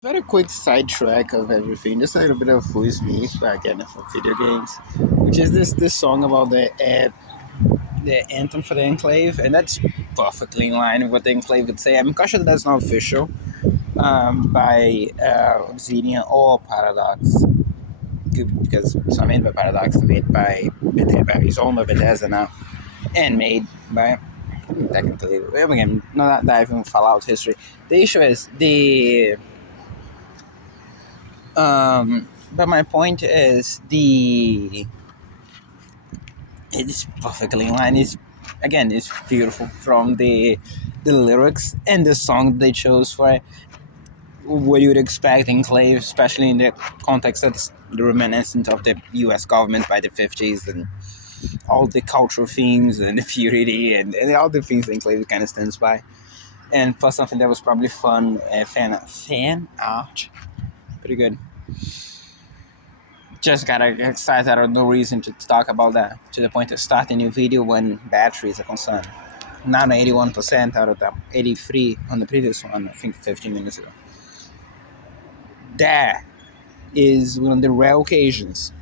Very quick sidetrack of everything, just a little bit of Will Smith, but again for video games, which is this song about the anthem for the Enclave, and that's perfectly in line with what the Enclave would say. I'm cautious that's not official by Obsidian or Paradox, because it's not made by Paradox, it's made by Bethesda, it's owned by Bethesda now, and made by technically again not diving Fallout history. The issue is but my point is it's perfectly in line. It's beautiful from the lyrics and the song they chose for it. What you would expect Enclave, especially in the context of the reminiscence of the U.S. government by the 50s and all the cultural themes and the purity and all the things Enclave kind of stands by. And plus something that was probably fun, fan art, pretty good. Just got excited out of no reason to talk about that, to the point of starting a new video when batteries are concerned. Now 81% out of the 83 on the previous one, I think 15 minutes ago. That is one of the rare occasions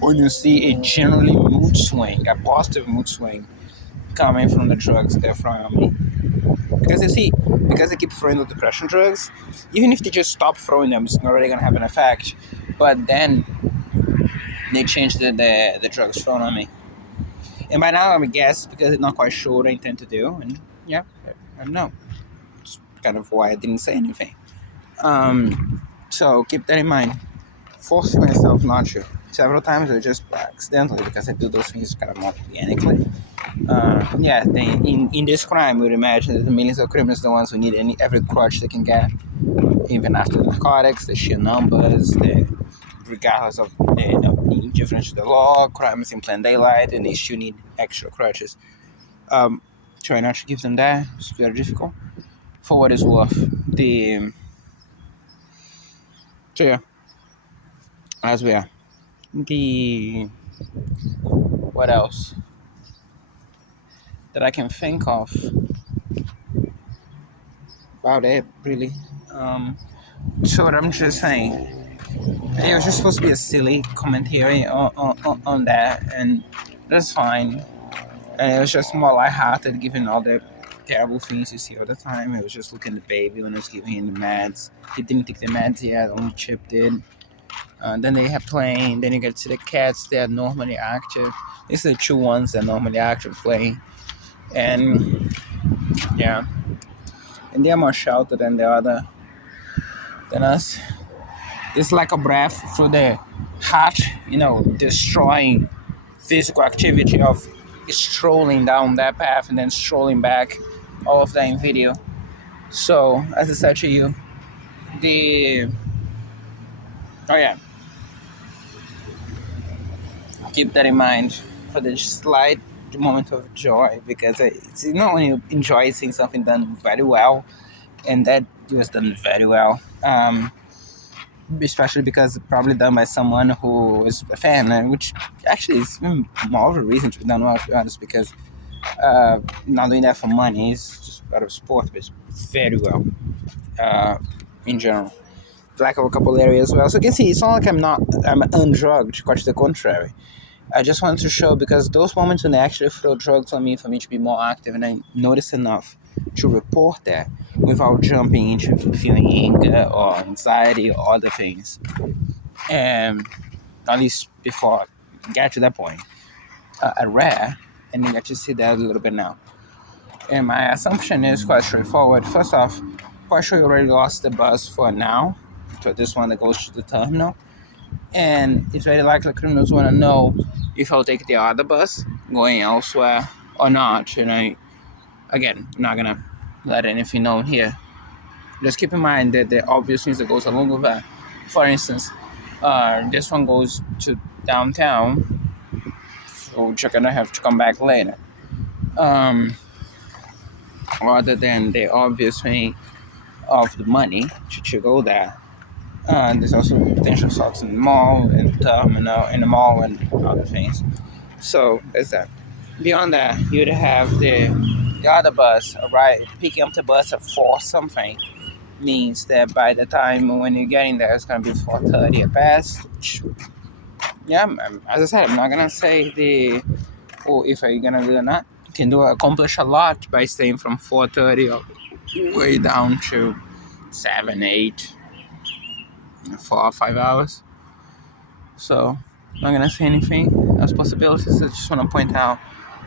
when you see a generally mood swing, a positive mood swing, coming from the drugs they're throwing on me. Because because they keep throwing the depression drugs, even if they just stop throwing them, it's not really going to have an effect. But then they changed the drugs thrown on me. And by now, I would guess, because I'm not quite sure what I intend to do, and yeah, I don't know. It's kind of why I didn't say anything. So keep that in mind. Forcing myself not to. Several times I just accidentally, because I do those things kind of organically. In this crime, we would imagine that the millions of criminals are the ones who need every crutch they can get, even after the narcotics, the sheer numbers, regardless of the indifference to the law, crimes in plain daylight, and they still need extra crutches. Try not to give them that. It's very difficult. For what it's worth, yeah, as we are. What else that I can think of about it, really? So what I'm just saying, it was just supposed to be a silly commentary on that, and that's fine. And it was just more lighthearted, given all the terrible things you see all the time. It was just looking at the baby when I was giving him the meds. He didn't take the meds yet, only Chip did. Then they have playing. Then you get to the cats. They are normally active. These are the two ones that are normally active playing, and yeah, and they are more sheltered than than us. It's like a breath through the heart, destroying physical activity of strolling down that path and then strolling back, all of that in video. So, as I said to you, the oh yeah, keep that in mind for the slight moment of joy, because it's not when you enjoy seeing something done very well, and that it was done very well. Especially because it's probably done by someone who is a fan, which actually is more of a reason to be done well, to be honest, because not doing that for money, it's just out of sport, but it's very well in general. Lack of vocabulary as well. So you can see, it's not like I'm undrugged, quite to the contrary. I just wanted to show, because those moments when they actually throw drugs on me for me to be more active, and I notice enough to report that without jumping into feeling anger or anxiety or other things. And at least before I get to that point, are rare, and I get to see that a little bit now. And my assumption is quite straightforward. First off, quite sure you already lost the bus for now, so this one that goes to the terminal. And it's very likely criminals want to know if I'll take the other bus going elsewhere or not. And I'm not gonna let anything known here. Just keep in mind that the obvious things that goes along with that. For instance, this one goes to downtown, which you're gonna have to come back later. Other than the obvious thing of the money to go there. There's also potential stops in the mall, in the terminal, in the mall, and other things. So there's that. Beyond that, you'd have the other bus, right? Picking up the bus at 4 something. means that by the time when you're getting there, it's gonna be 4:30 at best. Yeah, as I said, I'm not gonna say the or if I'm gonna do or not. You can do accomplish a lot by staying from 4:30 all the way down to 7, 8, 4 or 5 hours. So I'm not gonna say anything as possibilities. I just want to point out.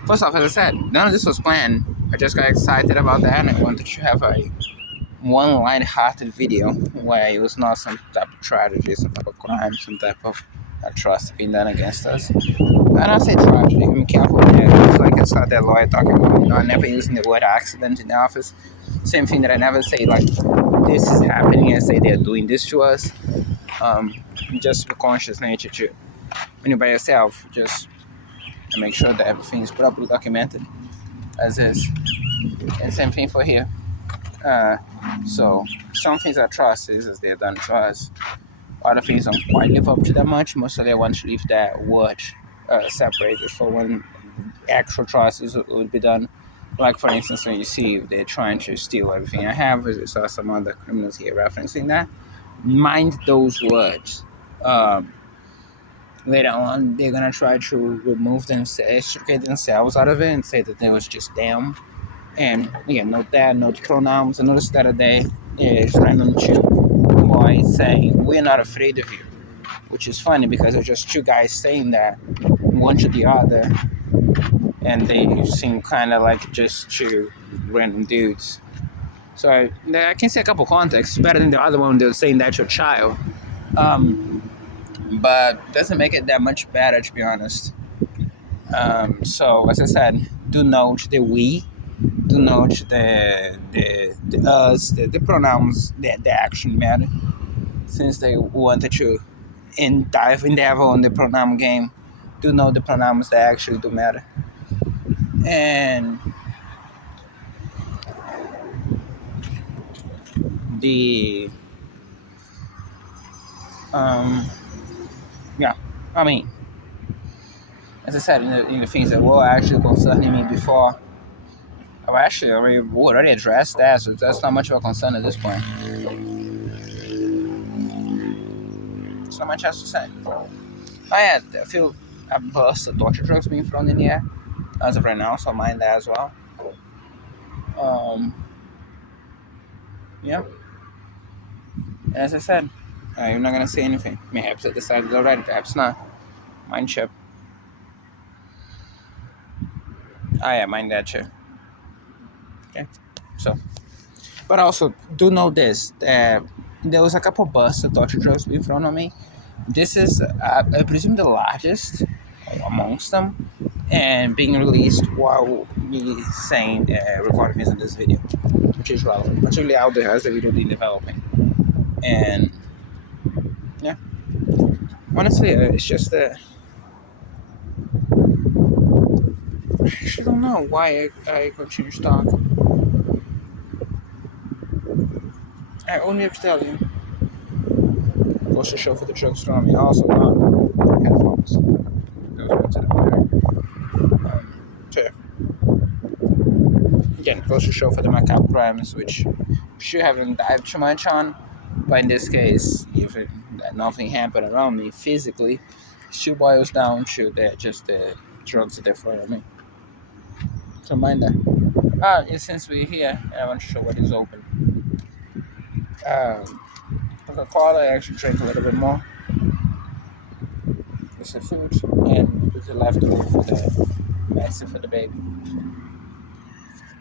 First off, as I said, none of this was planned. I just got excited about that, and I wanted to have a one light-hearted video where it was not some type of tragedy, some type of crime, some type of atrocity being done against us. I don't say tragedy. I'm careful with that. It's like I saw that lawyer talking about, I'm never using the word accident in the office. Same thing that I never say like this is happening. I say they're doing this to us. Just be conscious nature too. When you're by yourself, just make sure that everything is properly documented as is. And same thing for here. So some things are atrocities as they're done to us. Other things don't quite live up to that much. Most of them want to leave that word separated for when actual atrocities would be done. Like for instance, when you see they're trying to steal everything I have, I saw some other criminals here referencing that. Mind those words. Later on, they're gonna try to remove themselves, extricate themselves out of it, and say that it was just them. And yeah, note that, note pronouns. I noticed that day is random two boys saying we're not afraid of you, which is funny because it's just two guys saying that one to the other, and they seem kind of like just two random dudes. So I can say a couple contexts better than the other one. They're saying that to a child, but doesn't make it that much better to be honest. So as I said, do note the we. Do note the us, the pronouns, the action matter. Since they wanted to endeavor on the pronoun game, do know the pronouns that actually do matter. And the yeah, I mean, as I said in the things that were actually concerning me before, I've actually already addressed that, so that's not much of a concern at this point. It's not much else to say. I had a few bursts of torture drugs being thrown in the air as of right now, so I mind that as well. Yeah. As I said, I'm not gonna say anything. Perhaps I decided already, perhaps not. Mind chip. Yeah, mind that too. Okay. So, but also do know this: that there was a couple bursts of torture drugs being thrown on me. This is, I presume, the largest amongst them, and being released while me saying recording in this video, which is relevant, particularly out there as the video been developing. And yeah, honestly, it's just that I actually don't know why I continue to talk. I only have to tell you. Goes to show for the drugs from me. Also, not headphones. Goes to the fair. Again, goes to show for the macabre crimes, which should haven't dived too much on. But in this case, if nothing happened around me physically, it still boils down to just the drugs that they're throwing me. So mind that. And since we're here, I want to show what is open. Coca-Cola, I actually drank a little bit more. It's the food, and it's the leftover for the medicine for the baby.